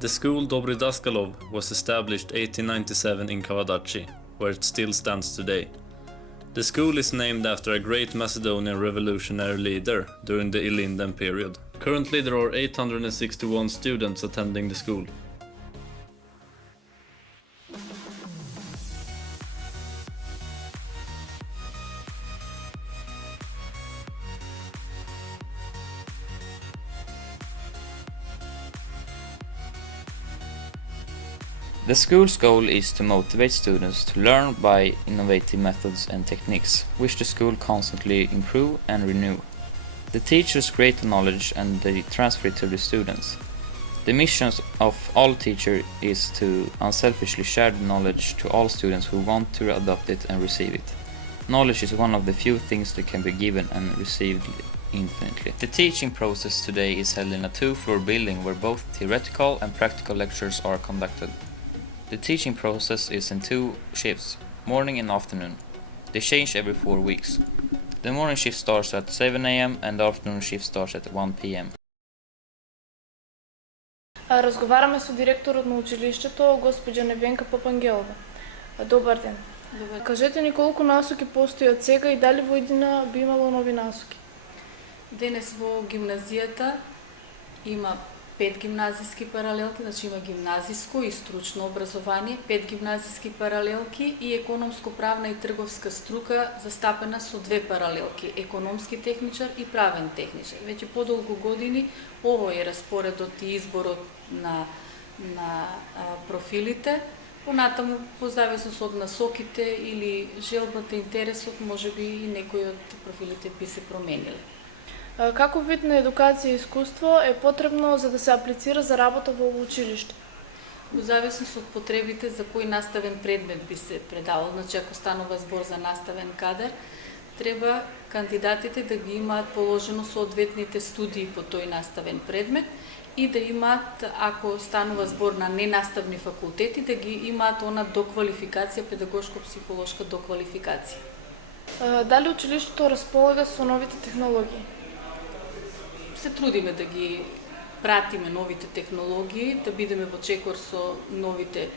The school Dobry Daskalov was established 1897 in Kavadachi, where it still stands today. The school is named after a great Macedonian revolutionary leader during the Ilindan period. Currently there are 861 students attending the school. The school's goal is to motivate students to learn by innovative methods and techniques, which the school constantly improve and renew. The teachers create the knowledge and they transfer it to the students. The mission of all teachers is to unselfishly share the knowledge to all students who want to adopt it and receive it. Knowledge is one of the few things that can be given and received infinitely. The teaching process today is held in a two-floor building where both theoretical and practical lectures are conducted. The teaching process is in two shifts, morning and afternoon. They change every 4 weeks. The morning shift starts at 7 a.m. and the afternoon shift starts at 1 p.m. Разговаряме со директорот на училиштето, госпоđа Невенка Папангелова. Добар ден. Добар. Кажете ни колку насоки постојат сега и дали во иднина би имало нови насоки? Денес во гимназијата има 5 гимназиски паралелки, значи има гимназиско и стручно образование, 5 гимназиски паралелки и економско-правна и трговска струка застапена со 2 паралелки, економски техничар и правен техничар. Веќе подолго години овој е распоредот и изборот на профилите. Понатаму, по зависност од насоките или желбата, интересот, можеби и некои од профилите би се промениле. Каков вид на едукација и искуство е потребно за да се аплицира за работа во училиште? Во зависност од потребите за кој наставен предмет би се предавал, значи ако станува збор за наставен кадар, треба кандидатите да ги имаат положено соодветните студии по тој наставен предмет и да имаат, ако станува збор на ненаставни факултети, да ги имаат она доквалификација, педагошко-психолошка доквалификација. Дали училиштето располага со новите технологии? Се трудиме да ги пратиме новите технологии, да бидеме во чекор со новите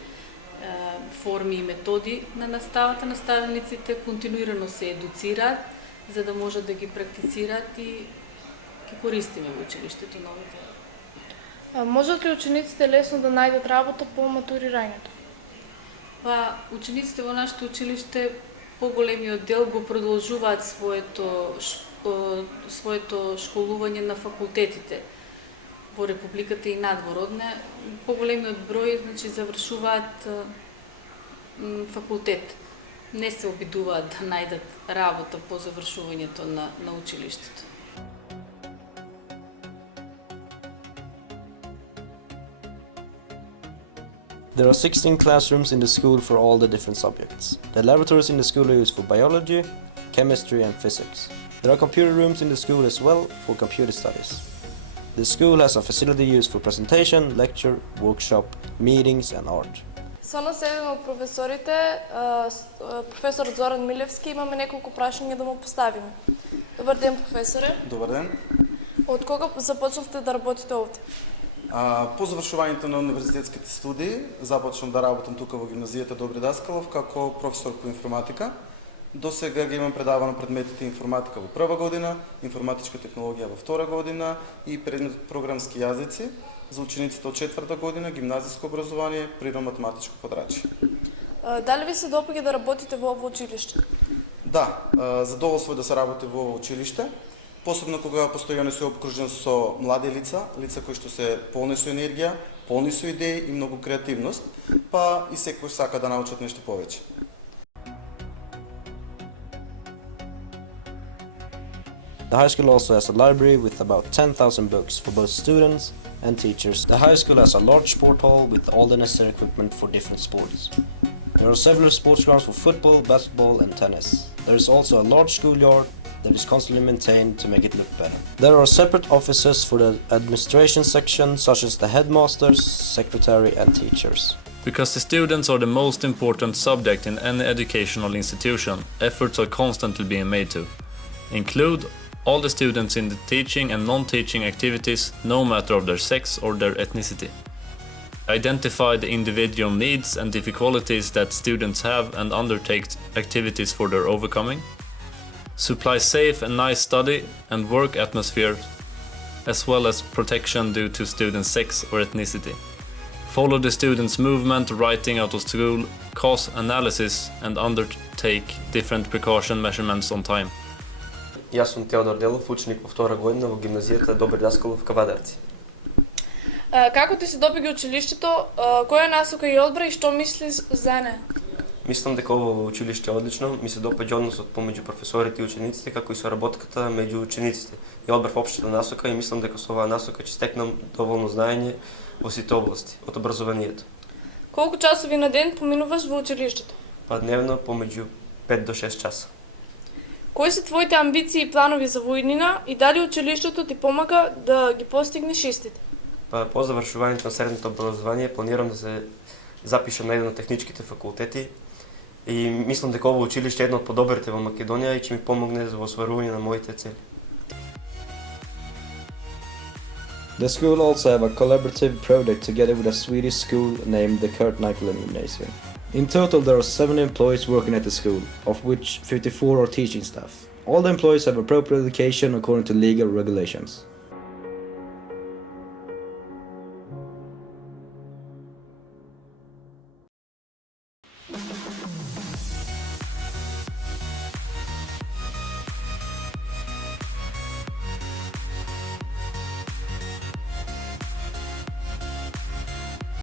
форми и методи на наставата. Наставниците континуирано се едуцираат, за да можат да ги практицираат и ги користиме во училиштето новите. Можат ли учениците лесно да најдат работа по матурирањето? Па, учениците во нашето училиште поголемиот дел го продолжуваат своето школување на факултетите во Републиката и надвор од неа. Поголемиот број, значи, завршуваат факултет. Не се обидуваат да најдат работа по завршувањето на училиштето. There are 16 classrooms in the school for all the different subjects. The laboratories in the school are used for biology, chemistry and physics. There are computer rooms in the school as well for computer studies. The school has a facility used for presentation, lecture, workshop, meetings and art. Со нас еден од професорите, професор Зоран Милевски, имаме неколку прашања да му поставиме. Добар ден, професоре. Добар ден. Од кога започнавте да работите овде? По завршувањето на универзитетските студии започнав да работам тука во гимназијата Добри Даскалов како професор по информатика. До сега ги имам предавано предметите информатика во прва година, информатичка технологија во втора година и предмет програмски јазици за учениците од четврта година, гимназиско образование, природно-математичко подрачје. Дали ви се допаѓа да работите во ово училиште? Да, задоволство е да се работи во ово училиште. Посебно кога постојано се обкружен со млади лица кои што се полни со енергија, полни со идеи и многу креативност, па и секој сака да научат нешто повеќе. The high school also has a library with about 10,000 books for both students and teachers. The high school has a large sport hall with all the necessary equipment for different sports. There are several sports grounds for football, basketball and tennis. There is also a large schoolyard that is constantly maintained to make it look better. There are separate offices for the administration section, such as the headmasters, secretary and teachers. Because the students are the most important subject in any educational institution, efforts are constantly being made to include all the students in the teaching and non-teaching activities, no matter of their sex or their ethnicity. identify the individual needs and difficulties that students have and undertake activities for their overcoming, supply safe and nice study and work atmosphere, as well as protection due to students' sex or ethnicity, follow the students' movement, writing out of school, cause analysis and undertake different precaution measurements on time. Јас сум Теодор Делов, ученик во втора година во гимназијата Добри Даскалов Кавадарци. Како ти се допаѓа училиштето, која насока ја одбра и што мисли за неа? Мислам дека ово училиште е одлично, ми се допаѓа односот помеѓу професорите и учениците, како и соработката меѓу учениците. Ја одбрав општата насока и мислам дека со оваа насока ќе стекнам доволно знаење во сите области од образованието. Колку часови на ден поминуваш во училиштето? Па дневно помеѓу 5 до 6 часа. Кои се твоите амбиции и планови за воиднина и дали училиштето ти помага да ги постигнеш истите? Па по завршувањето на средното образование планирам да се запишам на еден од техничките факултети и мислам дека ово училиште е едно од подобрите во Македонија и ќе ми помогне за остварување на моите цели. The school also have a collaborative project together with a Swedish school named the Kurt Nicolin Gymnasium. In total there are 7 employees working at the school, of which 54 are teaching staff. All the employees have appropriate education according to legal regulations.